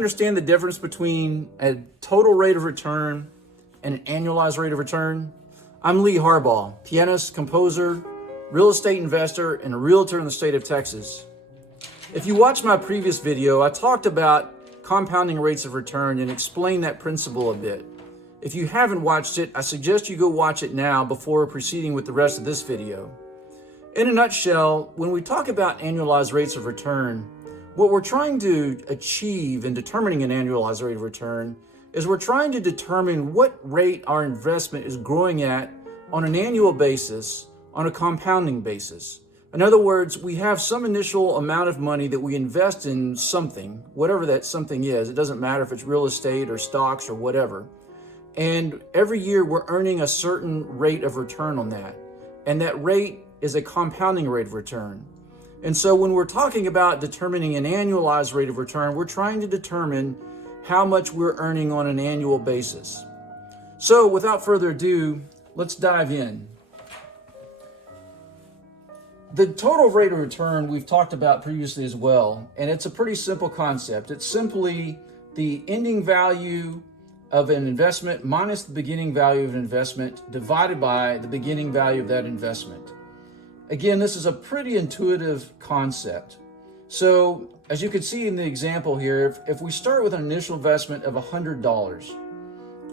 understand the difference between a total rate of return and an annualized rate of return? I'm Lee Harbaugh, pianist, composer, real estate investor, and a realtor in the state of Texas. If you watched my previous video, I talked about compounding rates of return and explained that principle a bit. If you haven't watched it, I suggest you go watch it now before proceeding with the rest of this video. In a nutshell, when we talk about annualized rates of return, what we're trying to achieve in determining an annualized rate of return is we're trying to determine what rate our investment is growing at on an annual basis, on a compounding basis. In other words, we have some initial amount of money that we invest in something, whatever that something is. It doesn't matter if it's real estate or stocks or whatever. And every year we're earning a certain rate of return on that. And that rate is a compounding rate of return. And so when we're talking about determining an annualized rate of return, we're trying to determine how much we're earning on an annual basis. So without further ado, let's dive in. The total rate of return we've talked about previously as well, and it's a pretty simple concept. It's simply the ending value of an investment minus the beginning value of an investment divided by the beginning value of that investment. Again, this is a pretty intuitive concept. So as you can see in the example here, if we start with an initial investment of $100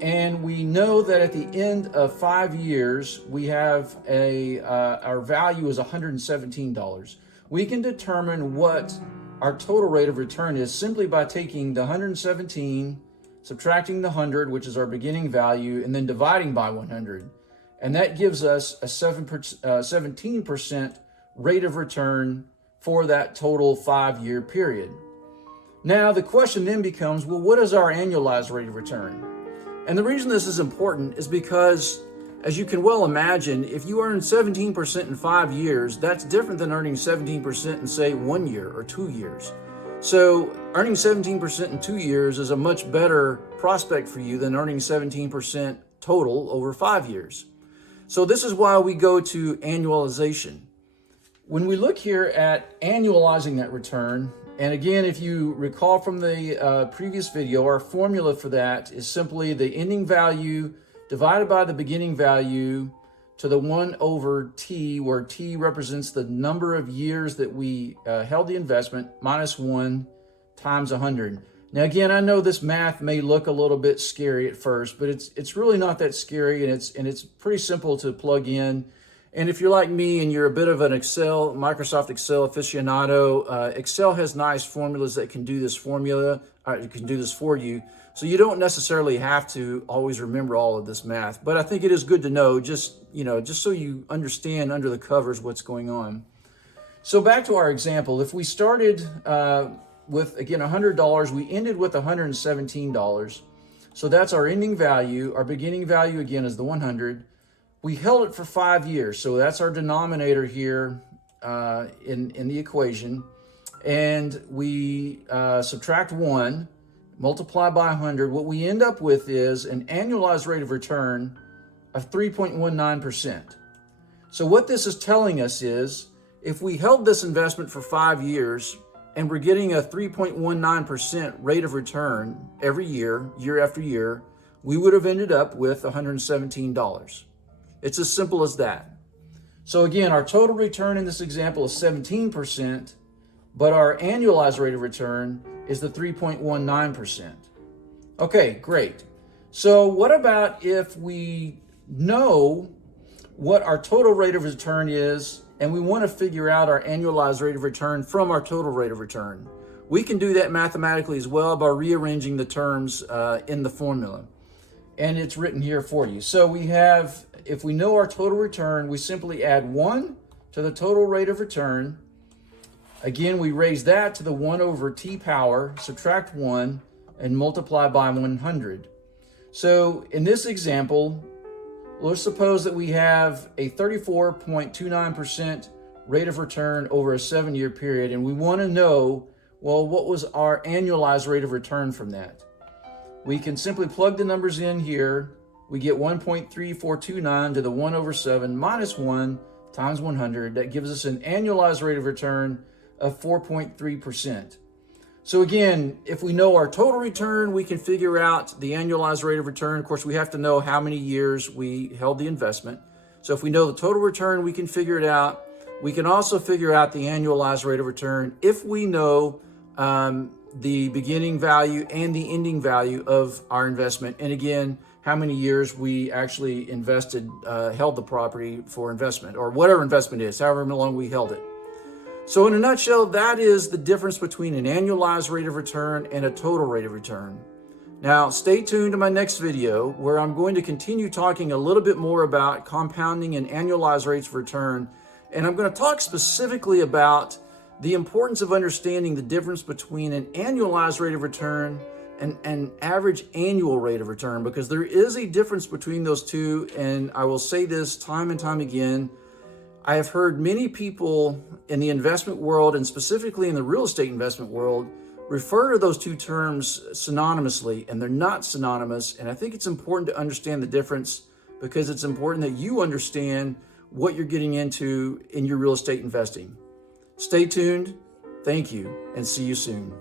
and we know that at the end of 5 years, we have our value is $117, we can determine what our total rate of return is simply by taking the 117, subtracting the 100, which is our beginning value, and then dividing by 100. And that gives us a 17% rate of return for that total 5-year period. Now, the question then becomes, well, what is our annualized rate of return? And the reason this is important is because, as you can well imagine, if you earn 17% in 5 years, that's different than earning 17% in, say, 1 year or 2 years. So earning 17% in 2 years is a much better prospect for you than earning 17% total over 5 years. So this is why we go to annualization. When we look here at annualizing that return, and again, if you recall from the previous video, our formula for that is simply the ending value divided by the beginning value to the 1 over t, where t represents the number of years that we held the investment, minus 1 times 100. Now again, I know this math may look a little bit scary at first, but it's really not that scary, and it's pretty simple to plug in. And if you're like me and you're a bit of an Microsoft Excel aficionado, Excel has nice formulas that can do this for you. So you don't necessarily have to always remember all of this math, but I think it is good to know, just so you understand under the covers what's going on. So back to our example, if we started with, again, $100, we ended with $117. So that's our ending value. Our beginning value, again, is the 100. We held it for 5 years. So that's our denominator here in the equation. And we subtract 1, multiply by 100. What we end up with is an annualized rate of return of 3.19%. So what this is telling us is, if we held this investment for 5 years, and we're getting a 3.19% rate of return every year, year after year, we would have ended up with $117. It's as simple as that. So again, our total return in this example is 17%, but our annualized rate of return is the 3.19%. Okay, great. So what about if we know what our total rate of return is, and we want to figure out our annualized rate of return from our total rate of return? We can do that mathematically as well by rearranging the terms in the formula. And it's written here for you. So we have, if we know our total return, we simply add 1 to the total rate of return. Again, we raise that to the 1 over t power, subtract 1, and multiply by 100. So in this example, let's suppose that we have a 34.29% rate of return over a 7-year period, and we want to know, well, what was our annualized rate of return from that? We can simply plug the numbers in here. We get 1.3429 to the 1 over 7 minus 1 times 100. That gives us an annualized rate of return of 4.3%. So again, if we know our total return, we can figure out the annualized rate of return. Of course, we have to know how many years we held the investment. So if we know the total return, we can figure it out. We can also figure out the annualized rate of return if we know the beginning value and the ending value of our investment. And again, how many years we actually invested, held the property for investment, or whatever investment is, however long we held it. So in a nutshell, that is the difference between an annualized rate of return and a total rate of return. Now, stay tuned to my next video where I'm going to continue talking a little bit more about compounding and annualized rates of return. And I'm going to talk specifically about the importance of understanding the difference between an annualized rate of return and an average annual rate of return, because there is a difference between those two. And I will say this time and time again. I have heard many people in the investment world, and specifically in the real estate investment world, refer to those two terms synonymously, and they're not synonymous. And I think it's important to understand the difference, because it's important that you understand what you're getting into in your real estate investing. Stay tuned. Thank you, and see you soon.